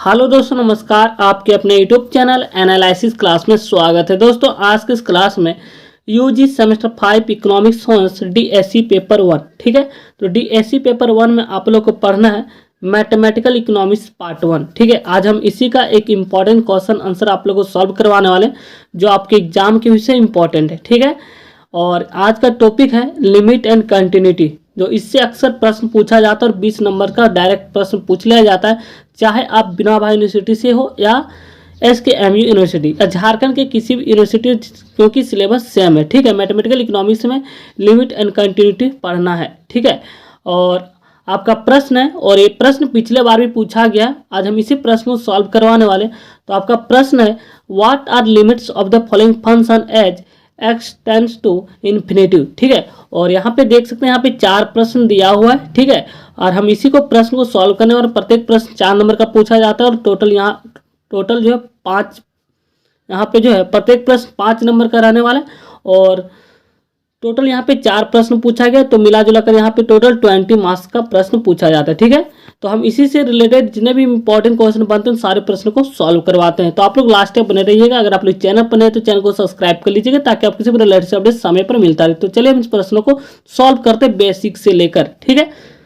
Hello दोस्तों, नमस्कार। आपके अपने यूट्यूब चैनल एनालिसिस क्लास में स्वागत है। दोस्तों, आज के इस क्लास में UG semester 5 economics science DSC paper 1, ठीक है। तो डीएससी पेपर 1 में आप लोग को पढ़ना है मैथमेटिकल इकोनॉमिक्स पार्ट 1, ठीक है। आज हम इसी का एक इम्पॉर्टेंट क्वेश्चन आंसर आप लोग को सॉल्व करवाने वाले हैं, जो आपके एग्जाम के विषय इंपॉर्टेंट है, ठीक है। और आज का टॉपिक है लिमिट एंड कंटिन्यूटी, जो इससे अक्सर प्रश्न पूछा जाता है और 20 नंबर का डायरेक्ट प्रश्न पूछ लिया जाता है, चाहे आप बिना भाई यूनिवर्सिटी से हो या SKMU यूनिवर्सिटी या झारखंड के किसी भी यूनिवर्सिटी, क्योंकि सिलेबस सेम है, ठीक है। मैथमेटिकल इकोनॉमिक्स में लिमिट एंड कंटिन्यूटी पढ़ना है, ठीक है। और आपका प्रश्न है, और ये प्रश्न पिछले बार भी पूछा गया, आज हम इसी प्रश्न को सॉल्व करवाने वाले। तो आपका प्रश्न है, what are limits of the following function as x tends to infinity, ठीक है। और यहाँ पे देख सकते हैं, यहाँ पे 4 प्रश्न दिया हुआ है, ठीक है। और हम इसी को प्रश्न को सॉल्व करने और प्रत्येक प्रश्न 4 नंबर का पूछा जाता है, और टोटल जो है 5, यहाँ पे जो है प्रत्येक प्रश्न 5 नंबर का रहने वाला है, और टोटल यहाँ पे 4 प्रश्न पूछा गया, तो मिला जुला कर यहाँ पे टोटल 20 मार्क्स का प्रश्न पूछा जाता है, ठीक है। तो हम इसी से रिलेटेड जितने भी इंपॉर्टेंट क्वेश्चन बनते हैं सारे प्रश्नों को सॉल्व करवाते हैं। तो आप लोग लास्ट तक बने रहिएगा। अगर आप लोग चैनल पर नए तो चैनल को सब्सक्राइब कर लीजिएगा, ताकि आप किसी भी लेटेस्ट अपडेट समय पर मिलता रहे। तो चलिए हम इस प्रश्नों को सॉल्व करते हैं बेसिक से लेकर, ठीक है।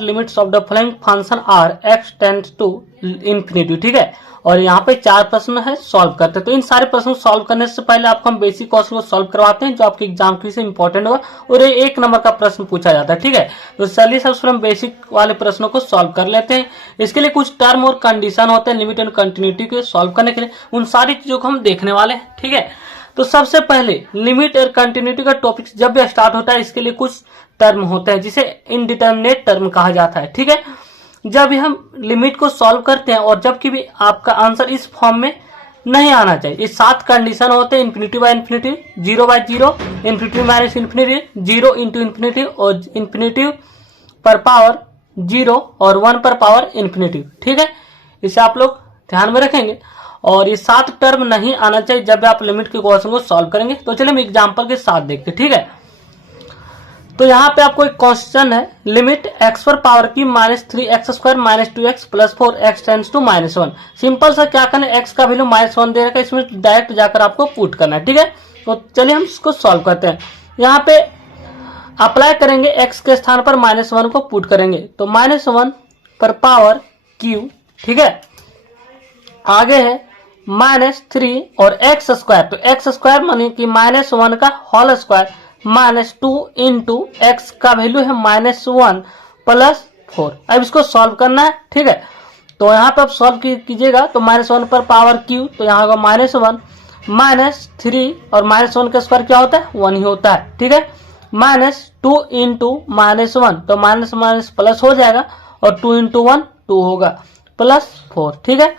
Limits of the following function are x tends to infinity, ठीक है। और यहाँ पे 4 प्रश्न है, सॉल्व करते हैं। तो इन सारे प्रश्नों को सॉल्व करने से पहले आपको हम बेसिक क्वेश्चन को सॉल्व करवाते हैं, जो आपके एग्जाम के लिए इंपॉर्टेंट होगा, और ये 1 नंबर का प्रश्न पूछा जाता है, ठीक है। तो चलिए सबसे हम बेसिक वाले प्रश्नों को सॉल्व कर लेते हैं। इसके लिए कुछ टर्म और कंडीशन होते हैं लिमिट एंड कंटिन्यूटी को सॉल्व करने के लिए, उन सारी चीजों को हम देखने वाले हैं, ठीक है। तो सबसे पहले लिमिट और कंटिन्यूटी का टॉपिक जब भी स्टार्ट होता है, इसके लिए कुछ टर्म होते हैं जिसे इनडिटर्मिनेट टर्म कहा जाता है, ठीक है। जब भी हम लिमिट को सॉल्व करते हैं और जब कि भी आपका आंसर इस फॉर्म में नहीं आना चाहिए, ये 7 कंडीशन होते हैं। Infinity by infinity, 0 by 0, infinity minus infinity, 0 into infinity, और इन्फिनिटी पर पावर 0 और 1 पर पावर इन्फिनिटी, ठीक है। इसे आप लोग ध्यान में रखेंगे। और ये 7 टर्म नहीं आना चाहिए जब आप लिमिट के क्वेश्चन को सॉल्व करेंगे। तो चलिए हम एग्जांपल के साथ देखते हैं, ठीक है। तो यहाँ पे आपको एक क्वेश्चन है, लिमिट x पर पावर की -3x² -2x + 4x tends to -1। Simple सा क्या करना है, x का वैल्यू -1 दे रखा है, इसमें डायरेक्ट जाकर आपको पुट करना है, ठीक है। तो चलिए हम इसको सॉल्व करते हैं। यहाँ पे अप्लाई करेंगे, x के स्थान पर -1 को पुट करेंगे, तो -1 पर पावर q, ठीक है। आगे है -3 और x², तो x² माने कि -1 का होल स्क्वायर -2 इंटू एक्स का वैल्यू है -1 + 4। अब इसको सॉल्व करना है, ठीक है। तो यहाँ पे आप सॉल्व कीजिएगा, तो -1 पर पावर q, तो यहाँ होगा -1 -3 और -1 का स्क्वायर क्या होता है, 1 ही होता है, ठीक है। -2 इंटू -1, तो माइनस माइनस प्लस हो जाएगा, और 2 इंटू 1 2 होगा, +4, ठीक है।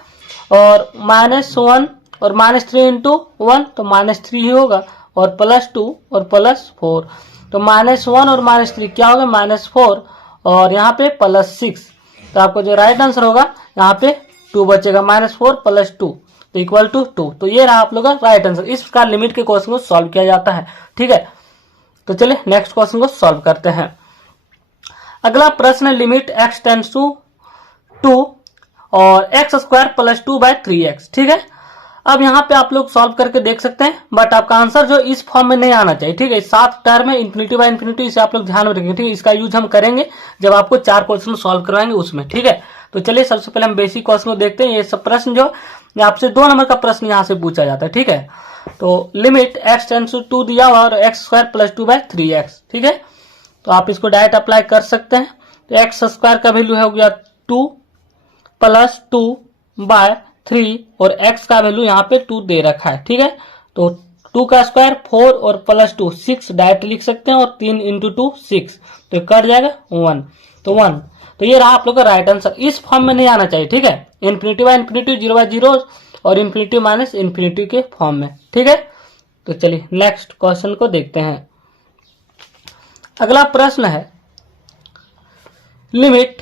और -1 और -3 इंटू 1, तो -3 ही होगा, और +2 और +4, तो -1 और -3 क्या होगा, -4, और यहाँ पे +6। तो आपको जो राइट आंसर होगा, यहाँ पे 2 बचेगा, -4 + 2 तो इक्वल टू 2। तो ये रहा आप लोग का राइट आंसर। इस प्रकार लिमिट के क्वेश्चन को सॉल्व किया जाता है, ठीक है। तो चलिए नेक्स्ट क्वेश्चन को सॉल्व करते हैं। अगला प्रश्न है, लिमिट x टेंड्स टू 2 और x² + 2/3x, ठीक है। अब यहाँ पे आप लोग सॉल्व करके देख सकते हैं, बट आपका आंसर जो इस फॉर्म में नहीं आना चाहिए, ठीक है। 7 टर्म है, इन्फिनिटी बाय इन्फिनिटी, इसे आप लोग ध्यान में रखेंगे, ठीक है। इसका यूज हम करेंगे जब आपको 4 क्वेश्चन सॉल्व करवाएंगे उसमें, ठीक है। तो चलिए सबसे पहले हम बेसिक क्वेश्चन को देखते हैं। ये सब प्रश्न जो आपसे 2 नंबर का प्रश्न यहाँ से पूछा जाता है, ठीक है। तो लिमिट x टेंड्स टू 2 दिया हुआ और x² + 2/3x, ठीक है। तो आप इसको डायरेक्ट अप्लाई कर सकते हैं। तो x² का वैल्यू हो गया 2 + 2/3 और x का वैल्यू यहाँ पे 2 दे रखा है, ठीक है। तो 2 का स्क्वायर 4 और +2 6 डायरेक्ट लिख सकते हैं, और 3 इंटू 2 6, तो कट जाएगा 1, तो 1। तो ये रहा आप लोग का राइट आंसर। इस फॉर्म में नहीं आना चाहिए, ठीक है। इन्फिनिटी बाय इन्फिनिटी, 0 बाय 0 और इन्फिनिटी माइनस इन्फिनिटी के फॉर्म में, ठीक है। तो चलिए नेक्स्ट क्वेश्चन को देखते हैं। अगला प्रश्न है, limit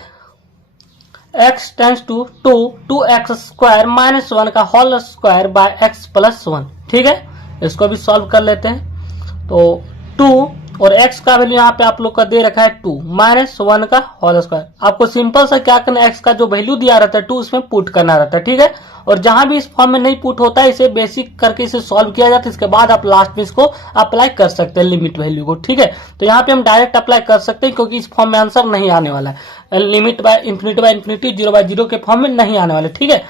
x tends to 2x² -1 का होल स्क्वायर बाय x + 1, ठीक है। इसको भी सॉल्व कर लेते हैं। तो 2 और x का वैल्यू यहाँ पे आप लोग का दे रखा है 2 -1 का होल स्क्वायर। आपको सिंपल सा क्या करना है, x का जो वैल्यू दिया रहता है 2 उसमें पुट करना रहता है, ठीक है। और जहां भी इस फॉर्म में नहीं पुट होता है इसे बेसिक करके इसे सॉल्व किया जाता है, इसके बाद आप लास्ट में इसको अप्लाई कर सकते हैं लिमिट वैल्यू को, ठीक है। तो यहाँ पे हम डायरेक्ट अप्लाई कर सकते हैं क्योंकि इस फॉर्म में आंसर नहीं आने वाला है, लिमिट बाय इंफिनिटी 0/0 के फॉर्म में नहीं आने वाले, ठीक है।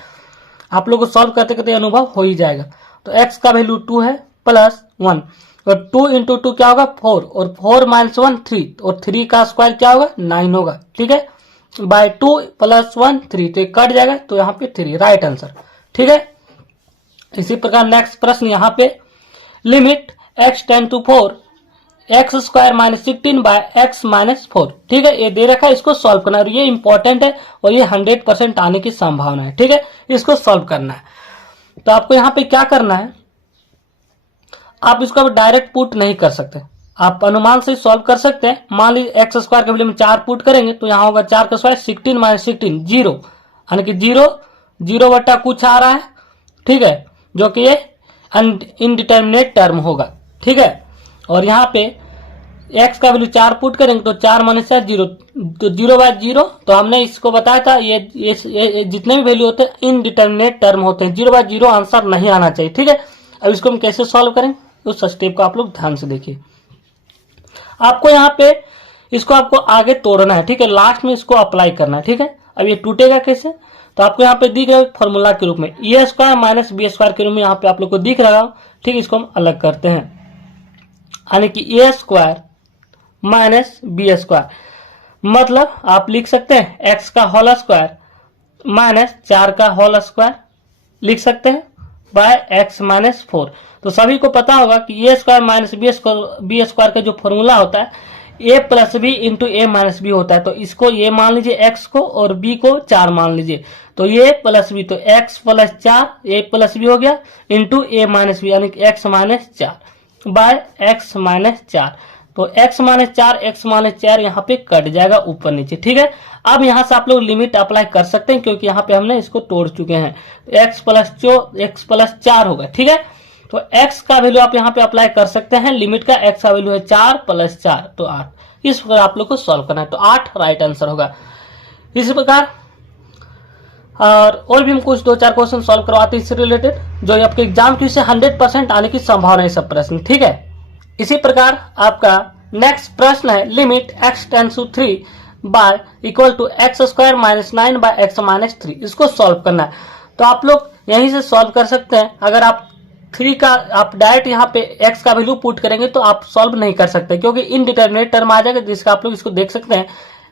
आप लोग को सॉल्व करते करते अनुभव हो ही जाएगा। तो x का वैल्यू 2 है +1 और 2 इंटू 2 क्या होगा 4 और 4 - 1 3 और 3 का स्क्वायर क्या होगा 9 होगा, ठीक है। बाय 2 + 1 3 तो ये कट जाएगा, तो यहाँ पे 3 राइट आंसर, ठीक है। इसी प्रकार नेक्स्ट प्रश्न यहाँ पे limit x tend to 4 x² -16 by x -4, ठीक है। ये दे रखा है, इसको सॉल्व करना है, ये इंपॉर्टेंट है और ये 100% आने की संभावना है, ठीक है। इसको सॉल्व करना है। तो आपको यहाँ पे क्या करना है, आप इसको अब डायरेक्ट पुट नहीं कर सकते, आप अनुमान से सॉल्व कर सकते हैं। मान लीजिए x² के वैल्यू में 4 पुट करेंगे तो यहाँ होगा 4 का स्क्वायर 16 -16 0, यानी कि 0 बटा कुछ आ रहा है, ठीक है, जो कि ये इनडिटर्मिनेट टर्म होगा, ठीक है। और यहाँ पे x का वैल्यू 4 पुट करेंगे तो 4 - 4 0, तो 0/0। तो हमने इसको बताया था ये जितने भी वैल्यू होते हैं इनडिटर्मिनेट टर्म होते हैं, 0/0 आंसर नहीं आना चाहिए, ठीक है। अब इसको हम कैसे सॉल्व करेंगे उस स्टेप को आप लोग ध्यान से देखिए। आपको यहाँ पे इसको आपको आगे तोड़ना है, ठीक है, लास्ट में इसको अप्लाई करना है, ठीक है। अब ये टूटेगा कैसे, तो आपको यहाँ पे दिख रहा है फॉर्मूला के रूप में a² - b² के रूप में यहाँ पे आप लोग को दिख रहा हो, ठीक। इसको हम अलग करते हैं, यानी कि a² - b², मतलब आप लिख सकते हैं x का होल स्क्वायर -4 का होल स्क्वायर लिख सकते हैं बाय x -4। तो सभी को पता होगा कि a² - b² का जो फॉर्मूला होता है a + b into a - b होता है। तो इसको ये मान लीजिए x को और b को 4 मान लीजिए, तो a + b, तो x + 4 a + b हो गया इंटू a - b, यानी कि x - 4 बाय x - 4। तो x - 4 यहाँ पे कट जाएगा ऊपर नीचे, ठीक है। अब यहाँ से आप लोग लिमिट अप्लाई कर सकते हैं क्योंकि यहाँ पे हमने इसको तोड़ चुके हैं, तो x + 4 होगा, ठीक है। तो x का वैल्यू आप यहाँ पे अप्लाई कर सकते हैं, लिमिट का x का वैल्यू है 4 + 4 तो 8। इस प्रकार आप लोग को सॉल्व करना है, तो 8 राइट आंसर होगा। इसी प्रकार और भी हम कुछ 2-4 क्वेश्चन सॉल्व करवाते हैं इससे रिलेटेड, जो आपके एग्जाम की से 100% आने की संभावना है सब प्रश्न, ठीक है। इसी प्रकार आपका नेक्स्ट प्रश्न है limit x tends to 3 by equal to x² -9 by x -3, इसको सॉल्व करना है। तो आप लोग यहीं से सॉल्व कर सकते हैं। अगर आप 3 का आप डायरेक्ट यहाँ पे x का वैल्यू पुट करेंगे तो आप सॉल्व नहीं कर सकते क्योंकि इनडिटर्मिनेट टर्म आ जाएगा, जिसका आप लोग इसको देख सकते हैं।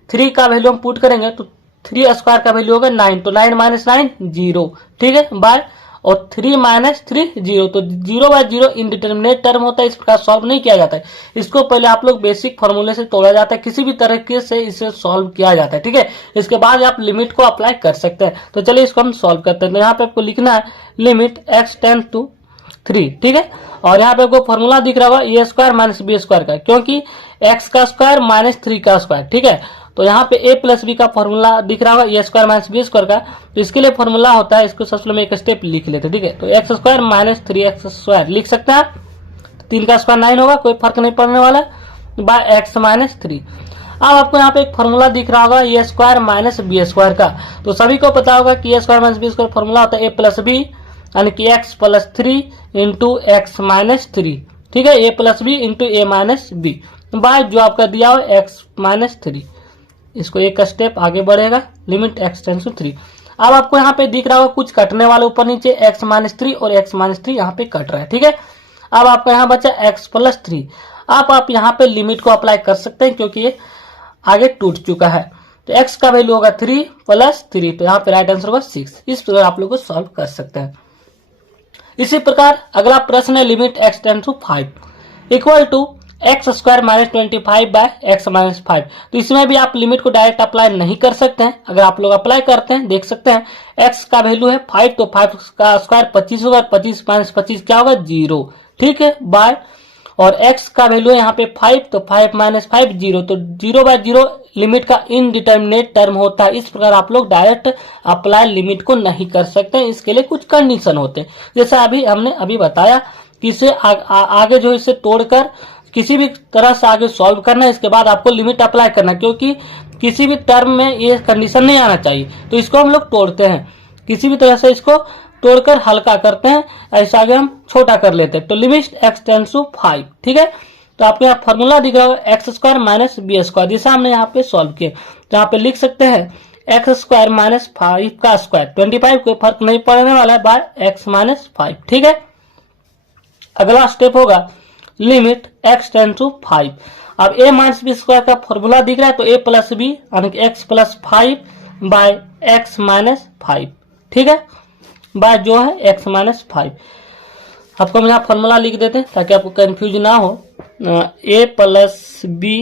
3 का वैल्यू हम पुट करेंगे तो 3² का वैल्यू होगा 9, तो 9 - 9 0, ठीक है, बाय और 3 - 3 0, तो 0/0 इनडिटर्मिनेट टर्म होता है, इस प्रकार सॉल्व नहीं किया जाता है। इसको पहले आप लोग बेसिक फॉर्मूले से तोड़ा जाता है, किसी भी तरीके से इसे सॉल्व किया जाता है, ठीक है। इसके बाद आप लिमिट को अप्लाई कर सकते हैं। तो चलिए इसको हम सॉल्व करते हैं। तो यहाँ पे आपको लिखना है लिमिट x टेंड टू 3, ठीक है। और यहाँ पे आपको फॉर्मूला दिख रहा होगा a² - b² का, क्योंकि x का स्क्वायर -3 का स्क्वायर, ठीक है। तो यहाँ पे a + b का फॉर्मूला दिख रहा होगा a² - b² का, तो इसके लिए फॉर्मूला होता है, इसको सबसे में एक स्टेप लिख लेते हैं, ठीक है। तो x² - 3x² लिख सकते हैं आप, 3 का स्क्वायर 9 होगा, कोई फर्क नहीं पड़ने वाला बाय x - 3। अब आपको यहाँ पे एक फॉर्मूला दिख रहा होगा a² - b² का, तो सभी को पता होगा कि a² - b² फॉर्मूला होता है a + b, यानी कि x + 3 इंटू x - 3, ठीक है, a + b into a - b by जो आपका दिया हो x - 3। इसको एक स्टेप आगे बढ़ेगा, लिमिट x टेंड्स टू 3। अब आपको यहाँ पे दिख रहा होगा कुछ कटने वाले ऊपर नीचे x - 3 और x - 3 यहाँ पे कट रहा है, ठीक है। अब आपका यहाँ बचा x + 3। अब आप यहाँ पे लिमिट को अप्लाई कर सकते हैं क्योंकि ये आगे टूट चुका है। तो x का वैल्यू होगा 3 + 3, तो यहाँ पे राइट आंसर होगा 6। इस प्रकार आप लोग को सॉल्व कर सकते हैं। इसी प्रकार अगला प्रश्न है limit x tends to 5 equal to x² -25 by x - 5। तो इसमें भी आप लिमिट को डायरेक्ट अप्लाई नहीं कर सकते हैं। अगर आप लोग अप्लाई करते हैं देख सकते हैं x का वैल्यू है 5, तो 5 का स्क्वायर 25 होगा, 25 - 25 क्या होगा 0, ठीक है, बाय और x का वैल्यू है यहाँ पे 5, तो 5 - 5 0, तो 0/0 लिमिट का इनडिटर्मिनेट टर्म होता है। इस प्रकार आप लोग डायरेक्ट अप्लाई लिमिट को नहीं कर सकते हैं, इसके लिए कुछ कंडीशन होते हैं, जैसा अभी हमने बताया कि इसे आगे जो इसे तोड़कर किसी भी तरह से आगे सॉल्व करना है, इसके बाद आपको लिमिट अप्लाई करना है, क्योंकि किसी भी टर्म में ये कंडीशन नहीं आना चाहिए। तो इसको हम लोग तोड़ते हैं, किसी भी तरह से इसको तोड़कर हल्का करते हैं, ऐसा आगे हम छोटा कर लेते हैं। तो लिमिट x टेंड्स टू 5, ठीक है। तो आपको यहाँ फॉर्मूला दिख रहा है x square minus b square, जिसे हमने यहाँ पे सॉल्व किया। तो यहाँ पे लिख सकते हैं एक्स स्क्वायर माइनस 5 का स्क्वायर, 25 कोई फर्क नहीं पड़ने वाला है, बाय एक्स माइनस 5, ठीक है। अगला स्टेप होगा लिमिट x टेंड्स टू 5। अब a माइनस बी स्क्वायर का फॉर्मूला दिख रहा है, तो a प्लस बी यानी कि x plus 5 by x minus 5, ठीक है, बाय जो है x माइनस 5। आपको हम यहाँ फॉर्मूला लिख देते हैं ताकि आपको कंफ्यूज ना हो। a plus b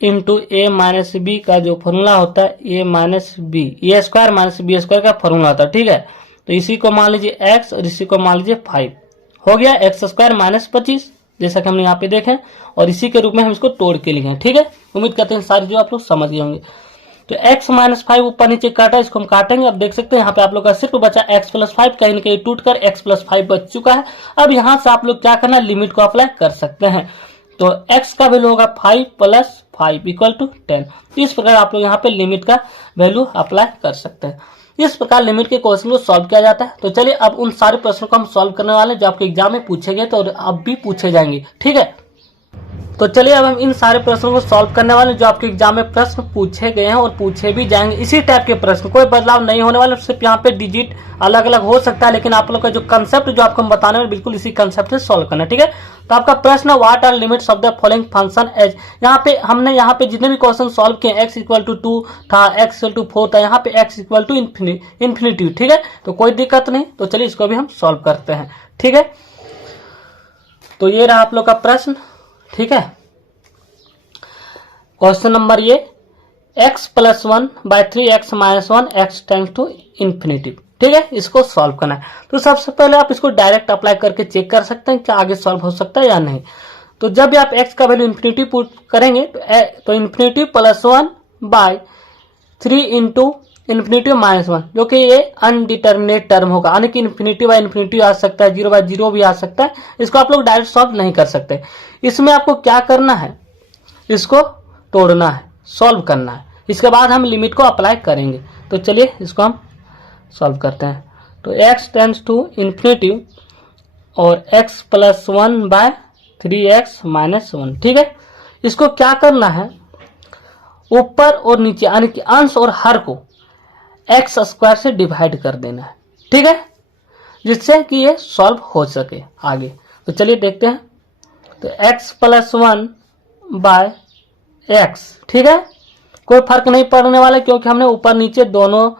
into a minus b का जो फॉर्मूला होता है a minus b, a square minus b square का फॉर्मूला होता है, ठीक है। तो इसी को मान लीजिए x और इसी को मान लीजिए 5, हो गया एक्स स्क्वायर माइनस 25, जैसा कि हमने यहाँ पे देखें, और इसी के रूप में हम इसको तोड़ के लिखे, ठीक है। उम्मीद करते हैं सारी जो आप लोग समझ गए होंगे। तो x माइनस 5 ऊपर नीचे काटा, इसको हम काटेंगे। अब देख सकते हैं यहाँ पे आप लोग का सिर्फ बचा x प्लस 5, कहीं ना कहीं टूट कर x प्लस 5 बच चुका है। अब यहाँ से आप लोग क्या करना है, लिमिट को अप्लाई कर सकते हैं। तो x का वैल्यू होगा 5 प्लस 5 इक्वल टू 10। इस प्रकार आप लोग यहाँ पे लिमिट का वैल्यू अप्लाई कर सकते हैं। इस प्रकार लिमिट के क्वेश्चन को सॉल्व किया जाता है। तो चलिए अब उन सारे प्रश्नों को हम सॉल्व करने वाले हैं जो आपके एग्जाम में पूछे गए थे और अब भी पूछे जाएंगे, ठीक है। तो चलिए अब हम इन सारे प्रश्नों को सॉल्व करने वाले हैं जो आपके एग्जाम में प्रश्न पूछे गए हैं और पूछे भी जाएंगे। इसी टाइप के प्रश्न, कोई बदलाव नहीं होने वाला, सिर्फ यहाँ पे डिजिट अलग अलग हो सकता है, लेकिन आप लोग का जो कंसेप्ट जो आपको हम बताने वाले बिल्कुल इसी कंसेप्ट से सॉल्व करना है, ठीक है। तो आपका प्रश्न है what are limits of the following function as. यहाँ पे हमने यहाँ पे जितने भी क्वेश्चन सॉल्व किए, x इक्वल टू 2 था, x इक्वल टू 4 था, यहाँ पे x इक्वल टू इन्फिनिटी, ठीक है। तो कोई दिक्कत नहीं। तो चलिए इसको भी हम सॉल्व करते हैं, ठीक है। तो ये रहा आप लोग का प्रश्न, ठीक है। क्वेश्चन नंबर ये x plus 1 by 3x minus 1 x tends to infinity, ठीक है। इसको सॉल्व करना है। तो सबसे पहले आप इसको डायरेक्ट अप्लाई करके चेक कर सकते हैं क्या आगे सॉल्व हो सकता है या नहीं। तो जब भी आप x का वैल्यू इन्फिनिटी पुट करेंगे तो infinity plus 1 by 3 into infinity minus 1, जो कि ये अनडिटर्मिनेट टर्म होगा, यानी कि इन्फिनिटी बाय इन्फिनिटी आ सकता है, 0 बाय 0 भी आ सकता है। इसको आप लोग डायरेक्ट सॉल्व नहीं कर सकते। इसमें आपको क्या करना है, इसको तोड़ना है, सॉल्व करना है, इसके बाद हम लिमिट को अप्लाई करेंगे। तो चलिए इसको हम सॉल्व करते हैं। तो x टेंड्स टू इन्फिनिटी और x plus 1 by 3x minus 1, ठीक है। इसको क्या करना है, ऊपर और नीचे यानी कि अंश और हर को x स्क्वायर से डिवाइड कर देना है, ठीक है, जिससे कि ये सॉल्व हो सके आगे। तो चलिए देखते हैं। तो x प्लस 1 बाय x, ठीक है, कोई फर्क नहीं पड़ने वाला क्योंकि हमने ऊपर नीचे दोनों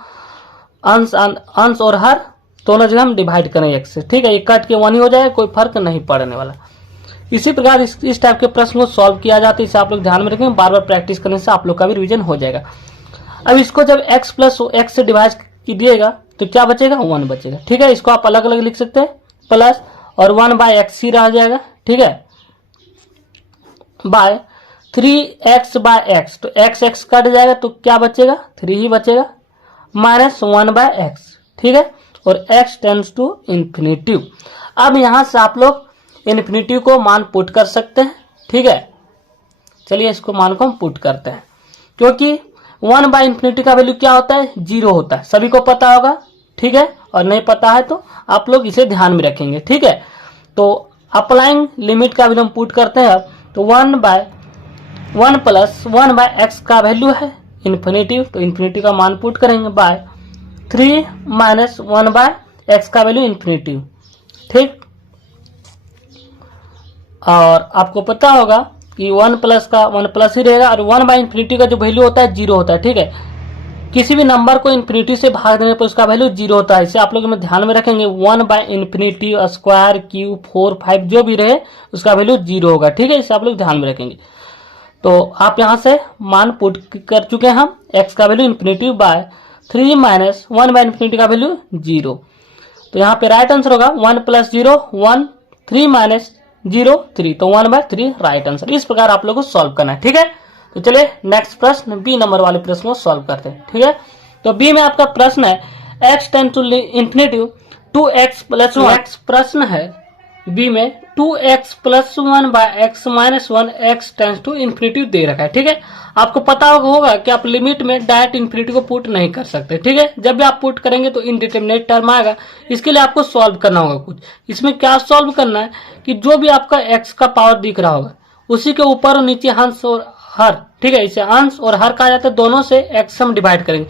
अंश और हर दोनों जगह हम डिवाइड करें x से, ठीक है। ये कट के 1 ही हो जाएगा, कोई फर्क नहीं पड़ने वाला। इसी प्रकार इस टाइप के प्रश्न को सॉल्व किया जाता है। इसे आप लोग ध्यान में रखें, बार बार प्रैक्टिस करने से आप लोग का भी रिवीजन हो जाएगा। अब इसको जब x प्लस x से डिवाइड कीजिएगा तो क्या बचेगा, 1 बचेगा, ठीक है। इसको आप अलग अलग लिख सकते हैं, प्लस और 1 बाय एक्स ही रह जाएगा, ठीक है, बाय 3x बाय एक्स। तो x कट जाएगा तो क्या बचेगा, 3 ही बचेगा, माइनस 1 बाय एक्स, ठीक है, और x टेंड्स टू इन्फिनिटी। अब यहां से आप लोग इन्फिनिटी को मान पुट कर सकते हैं, ठीक है। चलिए इसको मान को हम पुट करते हैं, क्योंकि 1 बाय इन्फिनिटी का वैल्यू क्या होता है, 0 होता है, सभी को पता होगा, ठीक है। और नहीं पता है तो आप लोग इसे ध्यान में रखेंगे, ठीक है। तो अप्लाइंग लिमिट का वैल्यू हम पुट करते हैं। अब तो 1 प्लस 1 बाय एक्स का वैल्यू है इन्फिनिटी, तो इन्फिनिटी का मान पुट करेंगे, बाय 3 माइनस 1 बाय एक्स का वैल्यू इन्फिनिटी, ठीक। और आपको पता होगा कि 1 प्लस का 1 प्लस ही रहेगा, और 1 बाय इन्फिनिटी का जो वैल्यू होता है 0 होता है, ठीक है। किसी भी नंबर को इन्फिनिटी से भाग देने पर उसका वैल्यू 0 होता है। इसे आप लोग में ध्यान में रखेंगे। 1 बाय इन्फिनिटी स्क्वायर क्यूब 4 5 जो भी रहे उसका वैल्यू 0 होगा, ठीक है। इसे आप लोग ध्यान में रखेंगे। तो आप यहां से मान पुट कर चुके हैं हम, x का value infinity by 3 minus 1 by infinity का वैल्यू 0। तो यहाँ पे राइट आंसर होगा 1 प्लस 0 1, 3 माइनस 0 3, तो 1 बाय 3 राइट आंसर। इस प्रकार आप लोग को सॉल्व करना है, ठीक है। तो चलिए नेक्स्ट प्रश्न बी नंबर वाले प्रश्न को सॉल्व करते हैं, ठीक है। तो बी में आपका प्रश्न है x tend to infinity 2x plus 1। Next प्रश्न है बी में 2x plus 1 by x minus 1 x tends to infinity दे रखा है। ठीक है, आपको पता होगा कि आप लिमिट में डायरेक्ट इन्फिनिटी को पुट नहीं कर सकते। ठीक है, जब भी आप पुट करेंगे तो इनडिटरमिनेट टर्म आएगा। इसके लिए आपको सॉल्व करना होगा कुछ। इसमें क्या सॉल्व करना है कि जो भी आपका x का पावर दिख रहा होगा उसी के ऊपर और नीचे अंश और हर, ठीक है, इसे अंश और हर कहा जाता है, दोनों से x हम डिवाइड करेंगे।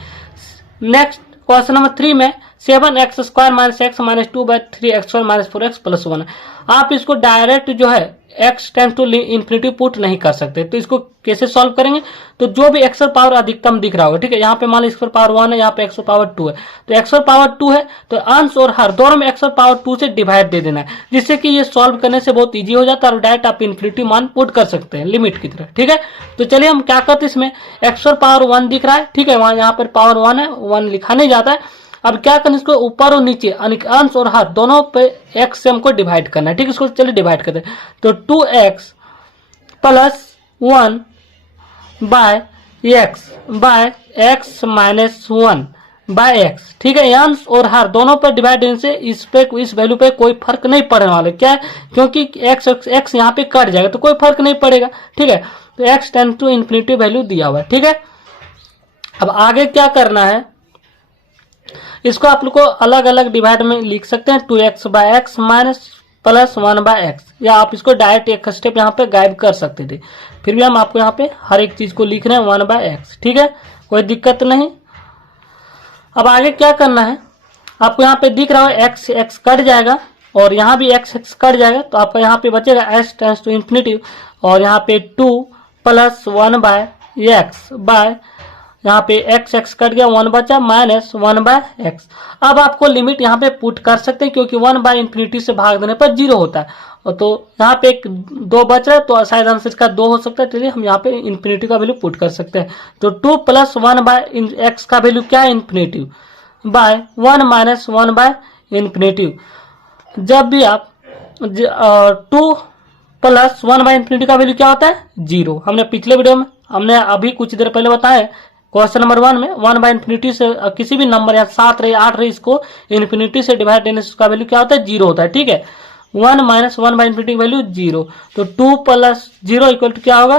नेक्स्ट क्वेश्चन नंबर 3 में 7x square minus x minus 2 by 3x square minus 4x plus 1। आप इसको डायरेक्ट जो है x tends to infinity put नहीं कर सकते। तो इसको कैसे सॉल्व करेंगे, तो जो भी x पावर अधिकतम दिख रहा होगा, ठीक है, यहाँ पे मान लो x पावर 1 है, यहाँ पे x पावर 2 है, तो x पावर 2 है तो अंश और हर दोनों में x पावर 2 से डिवाइड दे देना है, जिससे कि ये सॉल्व करने से बहुत ईजी हो जाता है और डायरेक्ट आप इन्फिनिटी मान पुट कर सकते हैं लिमिट की तरह। ठीक है, तो चलिए हम क्या करते हैं, इसमें x पावर 1 दिख रहा है, ठीक है, वहां यहाँ पर पावर 1 है, 1 लिखा नहीं जाता है। अब क्या करना, इसको ऊपर और नीचे अंश और हर दोनों पे x से हमको डिवाइड करना है। ठीक है, इसको चलिए डिवाइड करते हैं। तो 2x plus 1 by x minus 1 by x, ठीक है, अंश और हर दोनों पर डिवाइड देने से इस वैल्यू पे कोई फर्क नहीं पड़ने वाला। क्या है, क्योंकि x यहाँ पे कट जाएगा तो कोई फर्क नहीं पड़ेगा। ठीक है, तो x tend to infinity value दिया हुआ है। ठीक है, अब आगे क्या करना है, इसको आप लोग को अलग अलग डिवाइड में लिख सकते हैं, 2x by x minus plus 1 by x, या आप इसको डायरेक्ट एक स्टेप यहाँ पे गाइड कर सकते थे। फिर भी हम आपको यहाँ पे हर एक चीज को लिख रहे हैं 1 बाय एक्स। ठीक है, कोई दिक्कत नहीं। अब आगे क्या करना है, आपको यहाँ पे दिख रहा है x कट जाएगा और यहाँ भी x कट जाएगा, तो आपका यहाँ पे बचेगा s टेंस टू इन्फिनिटी और यहाँ पे 2 प्लस 1 बाय एक्स बाय यहाँ पे x कट गया, 1 बचा माइनस 1 बाय एक्स। अब आपको लिमिट यहाँ पे पुट कर सकते हैं क्योंकि 1 बाय इन्फिनिटी से भाग देने पर 0 होता है, और तो यहाँ पे एक 2 बच रहा है तो शायद आंसर इसका 2 हो सकता है, चलिए हम यहाँ पे इन्फिनिटी का वैल्यू पुट कर सकते हैं। तो 2 प्लस 1 बाय एक्स का वैल्यू क्या है, infinity by 1 minus 1 by infinity. जब भी आप 2 प्लस 1 बाय इन्फिनिटी का वैल्यू क्या होता है, 0। हमने पिछले वीडियो में हमने अभी कुछ देर पहले बताया क्वेश्चन नंबर 1 में 1 बाय इन्फिनिटी से किसी भी नंबर या 7 रहे 8 रहे, इसको इन्फिनिटी से डिवाइड देने से उसका वैल्यू क्या होता है, 0 होता है। ठीक है, 1 माइनस 1 बाय इन्फिनिटी वैल्यू 0, तो 2 प्लस 0 इक्वल टू क्या होगा,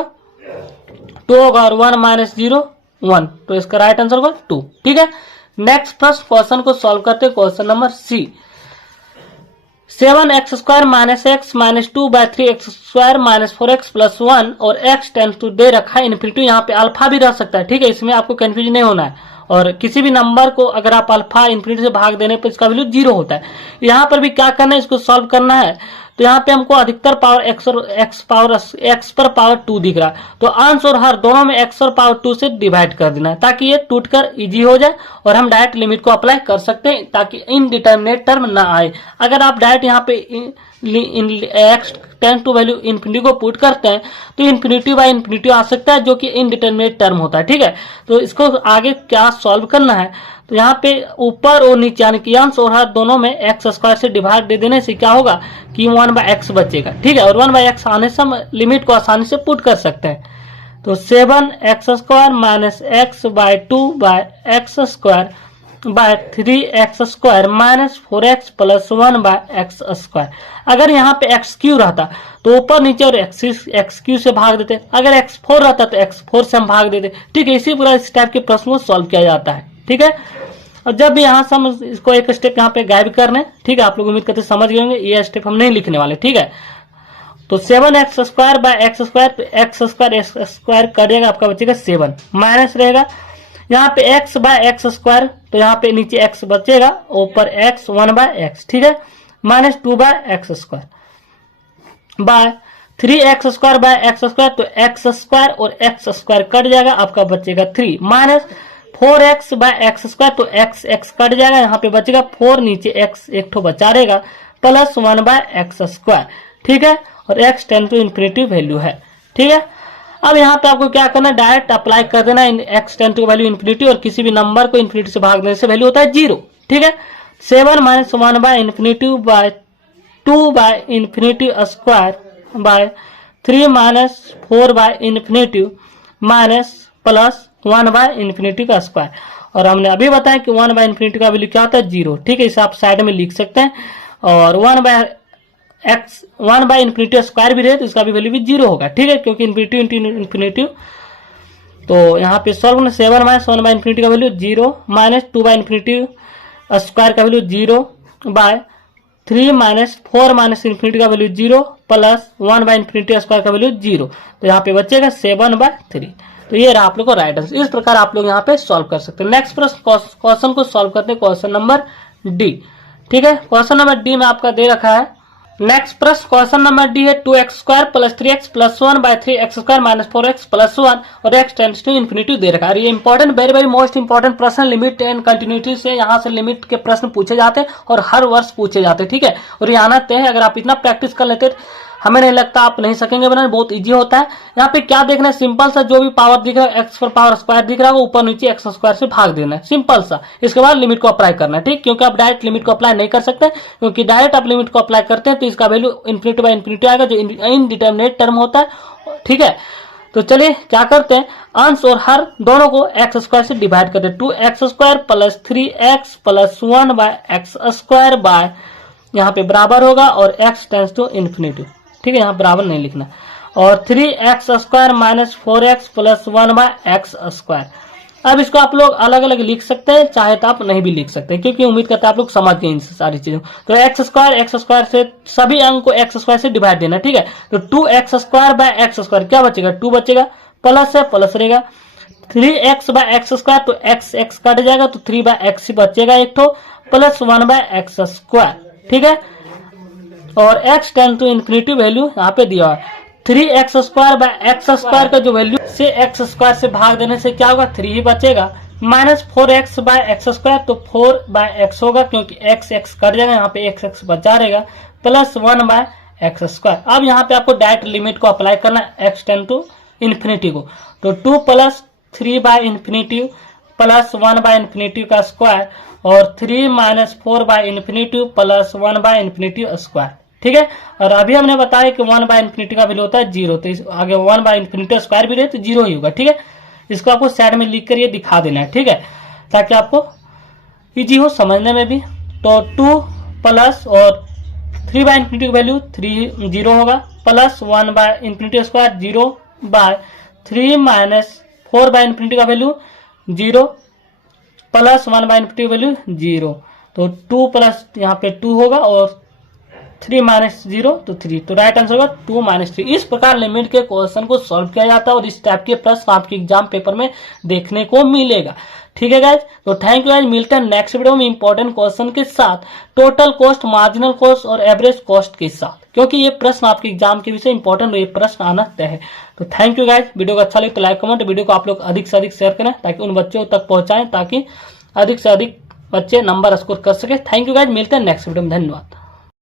2 होगा, और 1 माइनस 0 1, तो इसका राइट आंसर होगा 2। ठीक है, नेक्स्ट फर्स्ट क्वेश्चन को सॉल्व करते हैं। Question number c, 7x square minus x minus 2 by 3x square minus 4x plus 1 और x टेंस टू दे रखा है इन्फिनिटी। यहाँ पे अल्फा भी रह सकता है। ठीक है, इसमें आपको कंफ्यूज नहीं होना है, और किसी भी नंबर को अगर आप अल्फा इन्फिनिटी से भाग देने पर इसका वैल्यू 0 होता है। यहाँ पर भी क्या करना है, इसको सॉल्व करना है। तो यहाँ पे हमको अधिकतर पावर x और x पर पावर 2 दिख रहा है, तो अंश और हर दोनों में x और पावर 2 से डिवाइड कर देना है ताकि ये टूटकर इजी हो जाए और हम डायरेक्ट लिमिट को अप्लाई कर सकते हैं ताकि इनडिटरमिनेट टर्म ना आए। अगर आप डायरेक्ट यहाँ पे x tends to value infinity को पुट करते हैं तो इन्फिनिटी बाय इन्फिनिटी आ सकता है जो कि इनडिटरमिनेट टर्म होता है। ठीक है, तो इसको आगे क्या सॉल्व करना है, तो यहाँ पे ऊपर और नीचे यानी कि अंश और हर दोनों में एक्स स्क्वायर से डिवाइड दे देने से क्या होगा कि 1 बाय एक्स बचेगा। ठीक है, और 1 बाय एक्स आने से हम लिमिट को आसानी से पुट कर सकते हैं। तो 7x square minus x by 2 by x square by 3x square minus 4x plus 1 by x square. अगर यहाँ पे एक्स क्यू रहता तो ऊपर नीचे और एक्स क्यू से भाग देते, अगर x4 रहता तो x4 से हम भाग देते। ठीक है, इसी प्रकार इस टाइप के प्रश्न को सॉल्व किया जाता है। ठीक है, और जब भी यहाँ से हम इसको एक स्टेप यहाँ पे गायब करने, ठीक है, आप लोग उम्मीद करते समझ गए होंगे, ये स्टेप हम नहीं लिखने वाले। ठीक है, तो 7x square by x square, तो एक्स स्क्वायर करिएगा, आपका बचेगा 7 माइनस रहेगा यहाँ पे x बाय एक्स स्क्वायर, तो यहाँ पे नीचे x बचेगा, ऊपर x 1 बाय एक्स। ठीक है, minus 2 by x square by 3x square by x square, तो x स्क्वायर और x स्क्वायर कट जाएगा, आपका बचेगा 3 minus 4x by x square, तो x कट जाएगा, यहाँ पे बचेगा 4, नीचे x एक ठो बचा रहेगा, प्लस 1 बाय एक्स स्क्वायर। ठीक है, और x tend to infinity value है। ठीक है, अब यहाँ पे आपको क्या करना है, डायरेक्ट अप्लाई कर देना x tend to value infinity, और किसी भी नंबर को इन्फिनिटी से भाग देने से वैल्यू होता है 0। ठीक है, 7 minus 1 by infinity by 2 by infinity square by 3 minus 4 by infinity minus plus 1 by infinity का स्क्वायर। और हमने अभी बताया कि 1 बाय इन्फिनिटी का वैल्यू क्या होता है, 0। ठीक है, इसे आप साइड में लिख सकते हैं, और 1 बाय एक्स 1/इन्फिनिटी स्क्वायर भी रहे तो इसका भी वैल्यू भी 0 होगा, ठीक है, क्योंकि इन्फिनिटी इंटू इन्फिनिटी। तो यहाँ पे सॉल्व करना 7 माइनस 1/इन्फिनिटी का वैल्यू 0 माइनस 2/इन्फिनिटी स्क्वायर का value 0 by 3 minus 4 minus infinity का वैल्यू 0 प्लस 1/इन्फिनिटी स्क्वायर का वैल्यू 0। तो यहाँ पे बचेगा 7/3। तो ये रहा आप लोग को राइट आंसर। इस प्रकार आप लोग यहाँ पे सॉल्व कर सकते हैं। नेक्स्ट प्रश्न क्वेश्चन को सॉल्व करते हैं, क्वेश्चन नंबर डी, ठीक है। क्वेश्चन नंबर डी में आपका दे रखा है, नेक्स्ट प्रश्न क्वेश्चन नंबर डी है 2x² + 3x + 1/3x² - 4x + 1 और x टेंड्स टू इन्फिनिटी दे रखा है। ये important, very very most important प्रश्न, लिमिट एंड कंटिन्यूटी से यहाँ से लिमिट के प्रश्न पूछे जाते हैं और हर वर्ष पूछे जाते हैं, ठीक है। और ये आना तय है, अगर आप इतना प्रैक्टिस कर लेते हमें नहीं लगता आप नहीं सकेंगे बनाना, बहुत इजी होता है। यहाँ पे क्या देखना है, सिंपल सा जो भी पावर दिख रहा है एक्स पर पावर स्क्वायर दिख रहा है ऊपर नीचे एक्स स्क्वायर से भाग देना है, सिंपल सा। इसके बाद लिमिट को अप्लाई करना है, ठीक, क्योंकि आप डायरेक्ट लिमिट को अप्लाई नहीं कर सकते, क्योंकि डायरेक्ट आप लिमिट को अप्लाई करते हैं तो इसका वैल्यू इन्फिनिटी आएगा जो इनडिटर्मिनेट टर्म होता है, ठीक है। तो चलिए क्या करते हैं, अंश और हर दोनों को एक्स स्क्वायर से डिवाइड करते हैं। 2x² + 3x + 1/x² बाय यहाँ पे बराबर होगा और x टेंड्स टू इन्फिनिटी, ठीक है, यहाँ बराबर नहीं लिखना, और 3x² - 4x + 1/x²। अब इसको आप लोग अलग अलग लिख सकते हैं, चाहे तो आप नहीं भी लिख सकते हैं, क्योंकि उम्मीद करते हैं आप लोग समझ गए इन सारी चीजों। तो x² से सभी अंक को x² से डिवाइड देना, ठीक है। तो 2x² क्या बचेगा, 2 बचेगा, प्लस है प्लस रहेगा, 3x/x², तो x कट जाएगा तो 3/x बचेगा एक ठो, प्लस 1/x², ठीक है। और x tend to infinity value यहाँ पे दिया है 3x² का जो वैल्यू से x² से भाग देने से क्या होगा, 3 ही बचेगा, माइनस 4x/x², तो 4/x होगा, क्योंकि x कट जाएगा, यहाँ पे x बचा रहेगा, प्लस 1/x²। अब यहाँ पे आपको डायरेक्ट लिमिट को अप्लाई करना है x टेंड टू इन्फिनिटी को, तो 2 + 3/इन्फिनिटी प्लस 1/इन्फिनिटी का स्क्वायर और 3 - 4/इन्फिनिटी प्लस 1/इन्फिनिटी², ठीक है। और अभी हमने बताया कि 1/इन्फिनिटी का वैल्यू होता है 0, तो इस आगे 1/इन्फिनिटी² भी रहे तो 0 ही होगा, ठीक है। इसको आपको साइड में लिख कर ये दिखा देना है, ठीक है, ताकि आपको इजी हो समझने में भी। तो 2 प्लस और 3/इन्फिनिटी की वैल्यू 0 होगा, प्लस 1/इन्फिनिटी² 0 बाय 3 - 4/इन्फिनिटी का वैल्यू 0 प्लस 1/इन्फिनिटी की वैल्यू 0, तो 2 प्लस यहाँ पे 2 होगा और 3 - 0 तो 3, तो राइट आंसर होगा 2 - 3। इस प्रकार लिमिट के क्वेश्चन को सॉल्व किया जाता है और इस टाइप के प्रश्न आपके एग्जाम पेपर में देखने को मिलेगा, ठीक है गाइज। तो थैंक यू गाइज, मिलते हैं नेक्स्ट वीडियो में इंपॉर्टेंट क्वेश्चन के साथ, टोटल कॉस्ट, मार्जिनल कॉस्ट और एवरेज कॉस्ट के साथ, क्योंकि ये प्रश्न आपके एग्जाम के विषय इंपॉर्टेंट ये प्रश्न आना तय है। तो थैंक यू गाइज, वीडियो को अच्छा लगे तो लाइक कमेंट, वीडियो को आप लोग अधिक से अधिक शेयर करें ताकि उन बच्चों तक पहुंचाएं, ताकि अधिक से अधिक बच्चे नंबर स्कोर कर सके। थैंक यू गाइज, मिलते हैं नेक्स्ट वीडियो में, धन्यवाद।